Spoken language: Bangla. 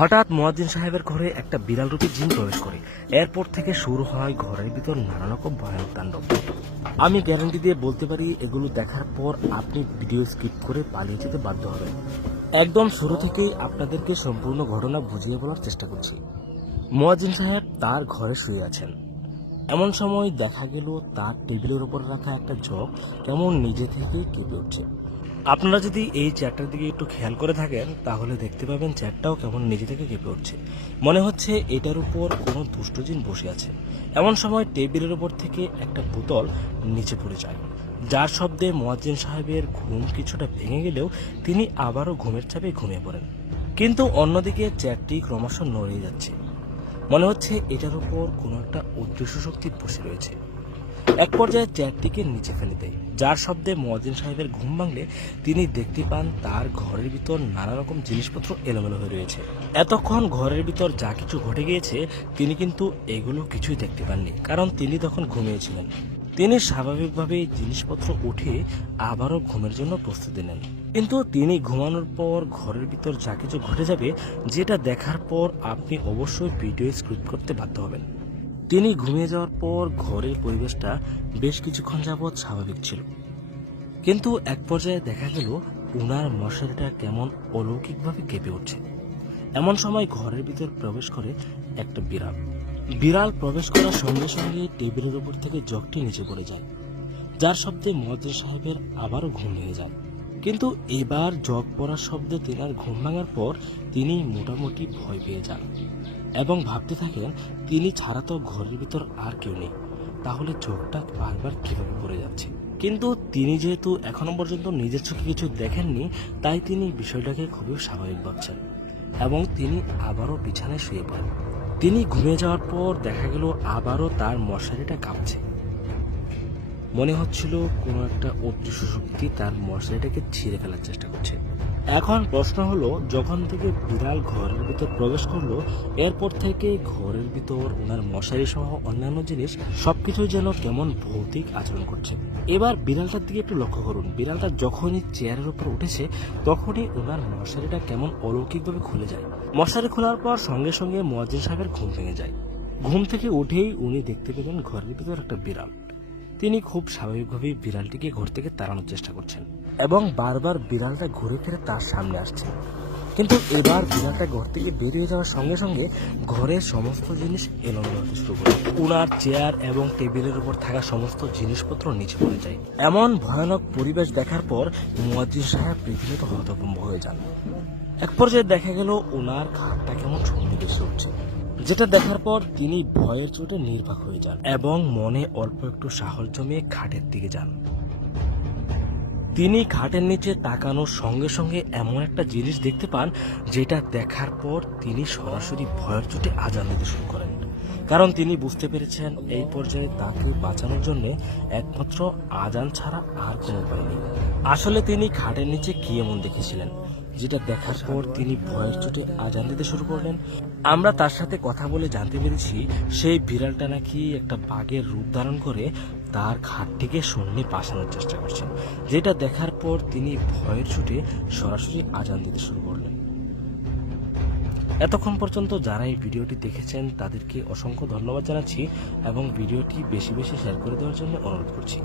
হঠাৎ মুয়াজ্জিন সাহেবের ঘরে একটা বিড়াল রূপী জিন প্রবেশ করে। এরপর থেকে শুরু হয় ঘরের ভিতর নানা রকম ভয়ানক তাণ্ডব। আমি গ্যারান্টি দিয়ে বলতে পারি, এগুলো দেখার পর আপনি ভিডিও স্কিপ করে পালিয়ে যেতে বাধ্য হবেন। একদম শুরু থেকেই আপনাদেরকে সম্পূর্ণ ঘটনা বুঝিয়ে বলার চেষ্টা করছি। মুয়াজ্জিন সাহেব তার ঘরে শুয়ে আছেন। এমন সময় দেখা গেল তার টেবিলের উপর রাখা একটা জগ কেমন নিজে থেকেই কেঁপে উঠছে। আপনারা যদি এই চেয়ারটার দিকে একটু খেয়াল করে থাকেন তাহলে দেখতে পাবেন চেয়ারটাও কেমন নিজে থেকে কেঁপে উঠছে। মনে হচ্ছে এটার উপর কোনো দুষ্ট জিন বসে আছে। এমন সময় টেবিলের উপর থেকে একটা বোতল নিচে পড়ে যায়, যার শব্দে মুয়াজ্জিন সাহেবের ঘুম কিছুটা ভেঙে গেলেও তিনি আবারও ঘুমের চাপে ঘুমিয়ে পড়েন। কিন্তু অন্যদিকে চেয়ারটি ক্রমশ নড়ে যাচ্ছে। মনে হচ্ছে এটার উপর কোনো একটা অদৃশ্য শক্তি বসে রয়েছে। এক পর্যায়ে চেয়ারটিকে নিচে ফেলে দেয়, যার শব্দে মুয়াজ্জিন সাহেবের ঘুম ভাঙলে তিনি দেখতে পান তার ঘরের ভিতর নানা রকম জিনিসপত্র এলোমেলো হয়ে রয়েছে। এতক্ষণ ঘরের ভিতর যা কিছু ঘটে গিয়েছে তিনি কিন্তু এগুলো কিছুই দেখতে পাননি, কারণ তিনি তখন ঘুমিয়েছিলেন। তিনি স্বাভাবিকভাবেই জিনিসপত্র উঠে আবারও ঘুমের জন্য প্রস্তুতি নেন। কিন্তু তিনি ঘুমানোর পর ঘরের ভিতর যা কিছু ঘটে যাবে, যেটা দেখার পর আপনি অবশ্যই ভিডিও স্কিপ করতে বাধ্য হবেন। তিনি ঘুমিয়ে যাওয়ার পর ঘরের পরিবেশটা বেশ কিছুক্ষণ যাবৎ স্বাভাবিক ছিল, কিন্তু এক পর্যায়ে দেখা গেল উনার মশারিটা কেমন অলৌকিকভাবে কেঁপে উঠছে। এমন সময় ঘরের ভিতর প্রবেশ করে একটা বিড়াল। বিড়াল প্রবেশ করার সঙ্গে সঙ্গে টেবিলের উপর থেকে জগটি নিচে পড়ে যায়, যার শব্দে মুয়াজ্জিন সাহেবের আবারও ঘুম ভেঙে যায়। কিন্তু এবার জগ পড়ার শব্দে তেনার ঘুম ভাঙার পর তিনি মোটামুটি ভয় পেয়ে যান এবং ভাবতে থাকেন তিনি ছাড়া তো ঘরের ভিতর আর কেউ নেই, তাহলে চোখটা বারবার কিভাবে পড়ে যাচ্ছে। কিন্তু তিনি যেহেতু এখনো পর্যন্ত নিজের চোখে কিছু দেখেননি, তাই তিনি বিষয়টাকে খুবই স্বাভাবিক ভাবছেন এবং তিনি আবারও বিছানায় শুয়ে পড়েন। তিনি ঘুমিয়ে যাওয়ার পর দেখা গেল আবারও তার মশারিটা কাঁপছে। মনে হচ্ছিল কোনো একটা অদৃশ্য শক্তি তার মশারিটাকে ছিঁড়ে ফেলার চেষ্টা করছে। এখন প্রশ্ন হলো, যখন থেকে বিড়াল ঘরের ভিতর প্রবেশ করলো, এরপর থেকে ঘরের ভিতর ওনার মশারি সহ অন্যান্য জিনিস সবকিছু যেন কেমন ভৌতিক আচরণ করছে। এবার বিড়ালটার দিকে একটু লক্ষ্য করুন। বিড়ালটা যখনই চেয়ারের উপর উঠেছে তখনই ওনার মশারিটা কেমন অলৌকিকভাবে খুলে যায়। মশারি খোলার পর সঙ্গে সঙ্গে মুয়াজ্জিন সাহেবের ঘুম ভেঙে যায়। ঘুম থেকে উঠেই উনি দেখতে পেলেন ঘরের ভিতর একটা বিড়াল। তিনি খুব স্বাভাবিকভাবেই বিড়ালটিকে ঘর থেকে তাড়ানোর চেষ্টা করছেন এবং বারবার বিড়ালটা ঘুরে ফিরে তার সামনে আসছে। কিন্তু এবার বিড়ালটা ঘর থেকে বের হয়ে যাওয়ার সঙ্গে সঙ্গে ঘরের সমস্ত জিনিস এলোমেলো হতে শুরু করে। উনার চেয়ার এবং টেবিলের উপর থাকা সমস্ত জিনিসপত্র নিচে পড়ে যায়। এমন ভয়ানক পরিবেশ দেখার পর মুয়াজ্জিন সাহেব রীতিমতো হতভম্ব হয়ে যান। এক পর্যায়ে দেখা গেল ওনার খাটটা কেমন সন্ধি ভেসে উঠছে, যেটা দেখার পর তিনি ভয়ের চোটে নির্বাক হয়ে যান এবং মনে অল্প একটু সাহস জমিয়ে খাটের দিকে যান। তিনি খাটের নিচে তাকানোর সঙ্গে সঙ্গে এমন একটা জিনিস দেখতে পান, যেটা দেখার পর তিনি সরাসরি ভয়ের চোটে আজান দিতে শুরু করেন, কারণ তিনি বুঝতে পেরেছেন এই পর্যায়ে তাকে বাঁচানোর জন্য একমাত্র আজান ছাড়া আর কোনো উপায় নেই। আসলে তিনি খাটের নিচে কি এমন দেখেছিলেন, যেটা দেখার পর তিনি ভয়ের চোটে আজান দিতে শুরু করলেন। আমরা তার সাথে কথা বলে জানতে পেরেছি সেই বিড়ালটা নাকি একটা বাঘের রূপ ধারণ করে তার খাটটিকে শূন্যে পাশানোর চেষ্টা করছেন, যেটা দেখার পর তিনি ভয়ের চোটে সরাসরি আজান দিতে শুরু করলেন। এতক্ষণ পর্যন্ত যারা এই ভিডিওটি দেখেছেন তাদেরকে অসংখ্য ধন্যবাদ জানাচ্ছি এবং ভিডিওটি বেশি বেশি শেয়ার করে দেওয়ার জন্য অনুরোধ করছি।